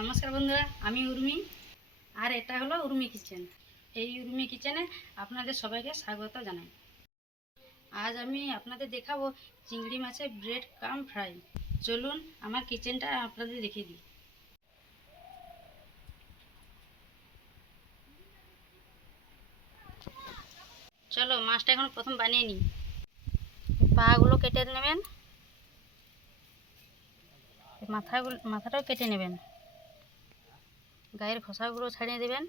নমস্কার বন্ধুরা, আমি উর্মি আর এটা হলো উর্মি কিচেন। এই উর্মি কিচেনে আপনাদের সবাইকে স্বাগত জানাই। আজ আমি আপনাদের দেখাবো চিংড়ি মাছের ব্রেড কাম ফ্রাই। চলুন আমার কিচেনটা আপনাদের দেখিয়ে দিই। চলো মাছটা এখন প্রথম বানিয়ে নিই। পাগুলো কেটে নেবেন, মাথাটাও কেটে নেবেন, গায়ের খোসাগুলো ছাড়িয়ে দেবেন।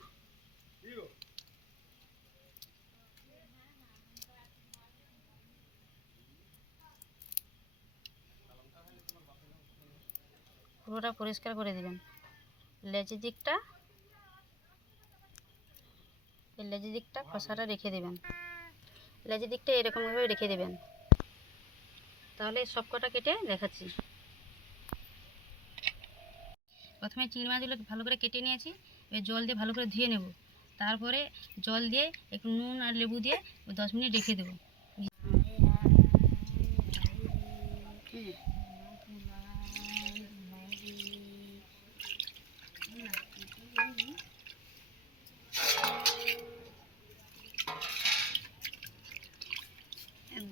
পুরোটা পরিষ্কার করে দেবেন। লেজের দিকটা খোসাটা রেখে দেবেন। লেজের দিকটা এরকমভাবে রেখে দেবেন। তাহলে সব কটা কেটে দেখাচ্ছি। প্রথমে চিংড়ি মাছগুলো ভালো করে কেটে নিয়েছি। এবার জল দিয়ে ভালো করে ধুয়ে নেব। তারপরে জল দিয়ে একটু নুন আর লেবু দিয়ে 10 মিনিট রেখে দেবো।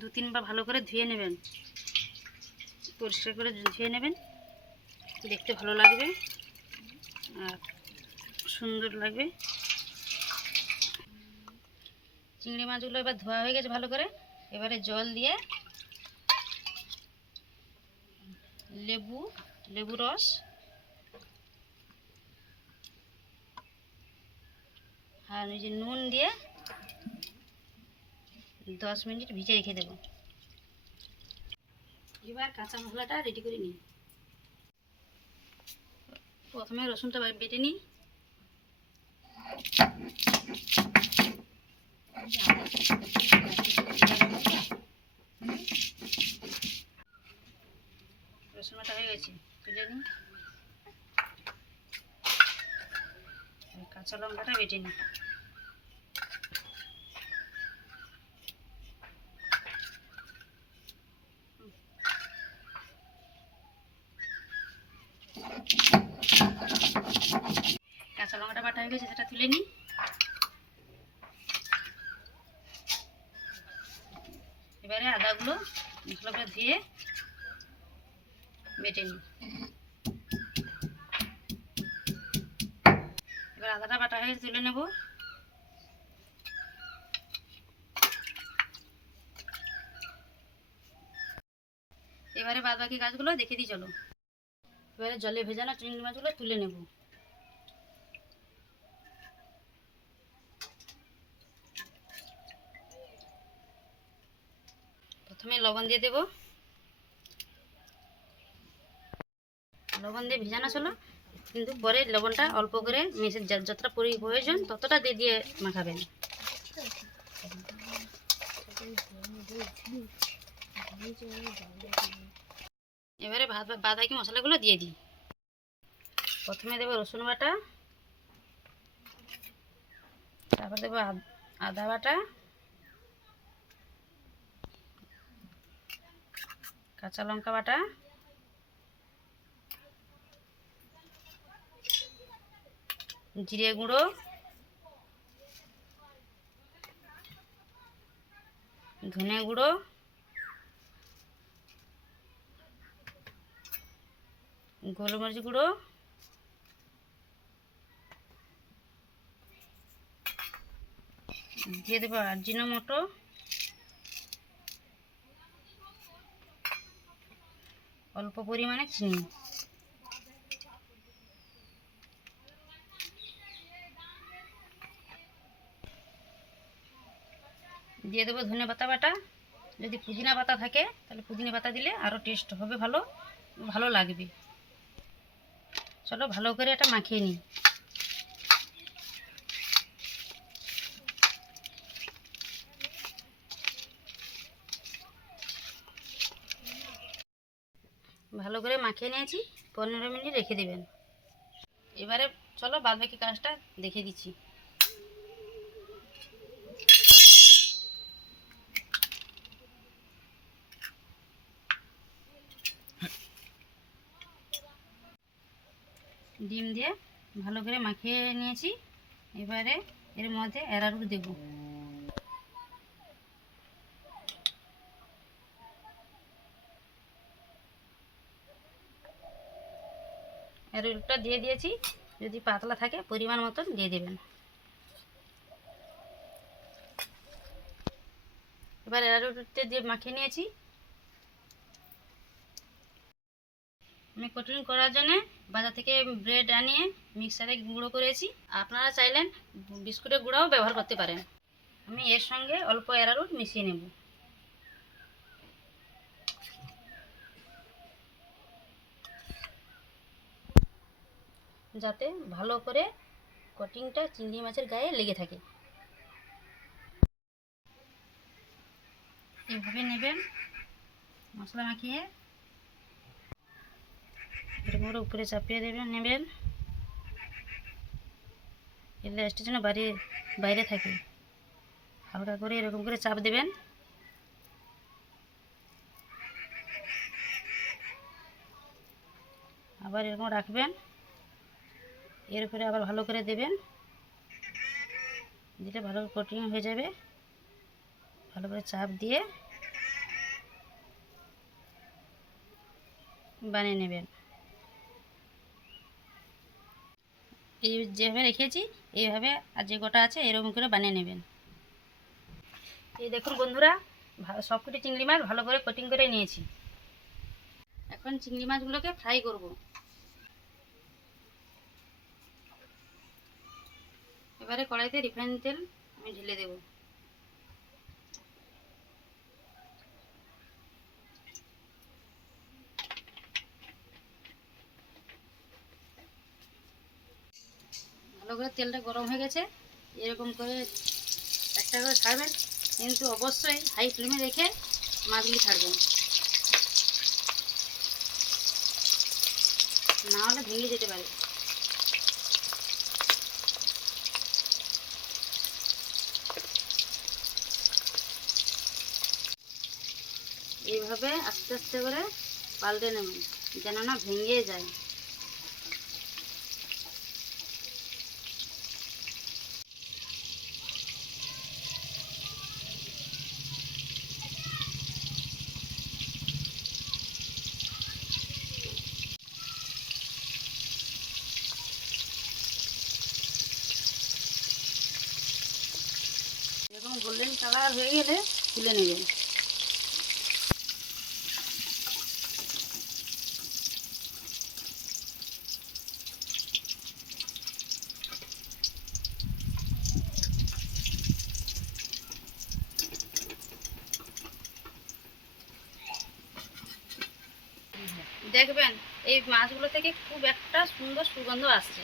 2-3 বার ভালো করে ধুয়ে নেবেন, পরিষ্কার করে ধুয়ে নেবেন। দেখতে ভালো লাগবে আর সুন্দর লাগবে। চিংড়ি মাছগুলো এবার ধোয়া হয়ে গেছে ভালো করে। এবারে জল দিয়ে লেবু রস আর ওই যে নুন দিয়ে 10 মিনিট ভিজে রেখে দেব। এবার কাঁচা মশলাটা রেডি করে নিই। প্রথমে রসুনটা বেটে নিই। রসুন বাটা হয়ে গেছে, তুলে নিই। কাঁচা লঙ্কাটা বেটে নিই। কাঁচা লঙ্কাটা বাটা হয়ে গেছে, সেটা তুলে নিই। এবারে আদাগুলো ভালো করে ধুয়ে বেটে নিই। এবার আদাটা বাটা হয়ে তুলে নেব। এবারে বাদ বাকি গাছগুলো দেখে দিই চলো। এবারে জলে ভেজানো চিংড়ি মাছগুলো তুলে নেব। প্রথমে লবণ দিয়ে দেব। লবণ দিয়ে ভেজানো ছিল, কিন্তু পরে লবণটা অল্প করে মিশে যতটা প্রয়োজন ততটা দিয়ে দিয়ে মাখাবেন। এবারে বাদ বাকি মশলাগুলো দিয়ে দিই। প্রথমে দেবো রসুন বাটা, তারপর দেবো আদা বাটা, কাঁচা লঙ্কা বাটা, জিরে গুঁড়ো, ধনে গুঁড়ো, গোলমরিচ গুঁড়ো, দিয়ে দেবো আজিনোমোটো, অল্প পরিমাণে চিনি, দিয়ে দেবো ধনে পাতা বাটা। যদি পুদিনা পাতা থাকে তাহলে পুদিনা পাতা দিলে আরও টেস্ট হবে, ভালো লাগবে। চলো ভালো করে এটা মাখিয়ে নিই। ভালো করে মাখিয়ে নিয়েছি, 15 মিনিট রেখে দেবেন। এবারে চলো বাদ বাকি কাজটা দেখে দিচ্ছি। ডিম দিয়ে ভালো করে মাখিয়ে নিয়েছি। এবারে এর মধ্যে অ্যারারুট দেব। অ্যারারুটটা দিয়ে দিয়েছি। যদি পাতলা থাকে পরিমাণ মতন দিয়ে দেবেন। এবার অ্যারারুটটা দিয়ে মাখিয়ে নিয়েছি। আমি কোটিং করার জন্য বাজার থেকে ব্রেড আনিয়ে মিক্সারে গুঁড়ো করেছি। আপনারা চাইলেন বিস্কুটের গুঁড়াও ব্যবহার করতে পারেন। আমি এর সঙ্গে অল্প অ্যারারুট মিশিয়ে নেব। যাতে ভালো করে কোটিংটা চিংড়ি মাছের গায়ে লেগে থাকে। এভাবে নেবেন মশলা মাখিয়ে, এরকম করে উপরে চাপিয়ে নেবেন। এর লেজটা যেন বাইরে থাকে। হালকা করে এরকম করে চাপ দেবেন। আবার এরকম রাখবেন। এর উপরে আবার ভালো করে দেবেন, দিলে ভালো কোটিং হয়ে যাবে। ভালো করে চাপ দিয়ে বানিয়ে নেবেন। এই যেভাবে রেখেছি এইভাবে আর যে গোটা আছে এরকম করে বানিয়ে নেবেন। এই দেখুন বন্ধুরা, সবকটি চিংড়ি মাছ ভালো করে কোটিং করে নিয়েছি। এখন চিংড়ি মাছগুলোকে ফ্রাই করব। এবারে কড়াইতে রিফাইন তেল আমি ঢেলে দেব। ভালো করে তেলটা গরম হয়ে গেছে। এরকম করে একটা করে ছাড়বেন, কিন্তু অবশ্যই হাই ফ্লেমে রেখে মাছগুলি ছাড়বেন, না হলে ভেঙে যেতে পারে। এইভাবে আস্তে আস্তে করে পাল্টে নেবেন যেন না ভেঙে যায়। এরকম গোল্ডেন কালার হয়ে গেলে তুলে নেবেন। দেখবেন এই মাছগুলো থেকে খুব একটা সুন্দর সুগন্ধ আসছে।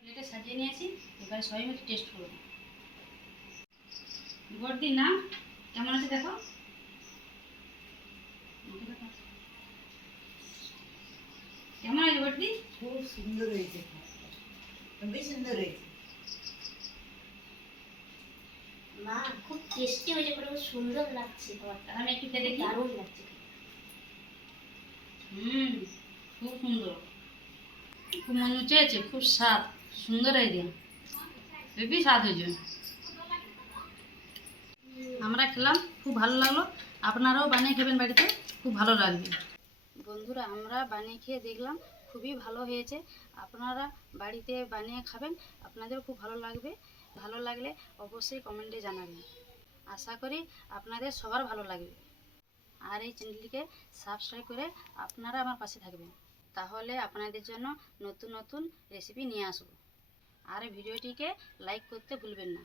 প্লেটে সাজিয়ে নিয়েছি। এবারে সবাই মিলে টেস্ট করব। বর্দি না কেমন আছে দেখো। কেমন আছে বর্দি? খুব সুন্দর হয়েছে, খুবই সুন্দর হয়েছে মা, খুব টেস্টি হয়েছে, খুব সুন্দর লাগছে খাবারটা। আমি একটু খেয়ে দেখি। দারুণ লাগছে। খুব সুন্দর, খুব মন চেয়েছে, খুব স্বাদ, সুন্দর আইডিয়া, হেবি স্বাদ হয়েছে। আমরা খেলাম, খুব ভালো লাগলো। আপনারাও বানিয়ে খাবেন বাড়িতে, খুব ভালো লাগবে। বন্ধুরা, আমরা বানিয়ে খেয়ে দেখলাম খুবই ভালো হয়েছে। আপনারা বাড়িতে বানিয়ে খাবেন, আপনাদের খুব ভালো লাগবে। ভালো লাগলে অবশ্যই কমেন্টে জানাবেন। আশা করি আপনাদের সবার ভালো লাগবে। আর এই চ্যানেলটিকে সাবস্ক্রাইব করে আপনারা আমার পাশে থাকবেন, তাহলে আপনাদের জন্য নতুন নতুন রেসিপি নিয়ে আসবো। আর ভিডিওটিকে লাইক করতে ভুলবেন না।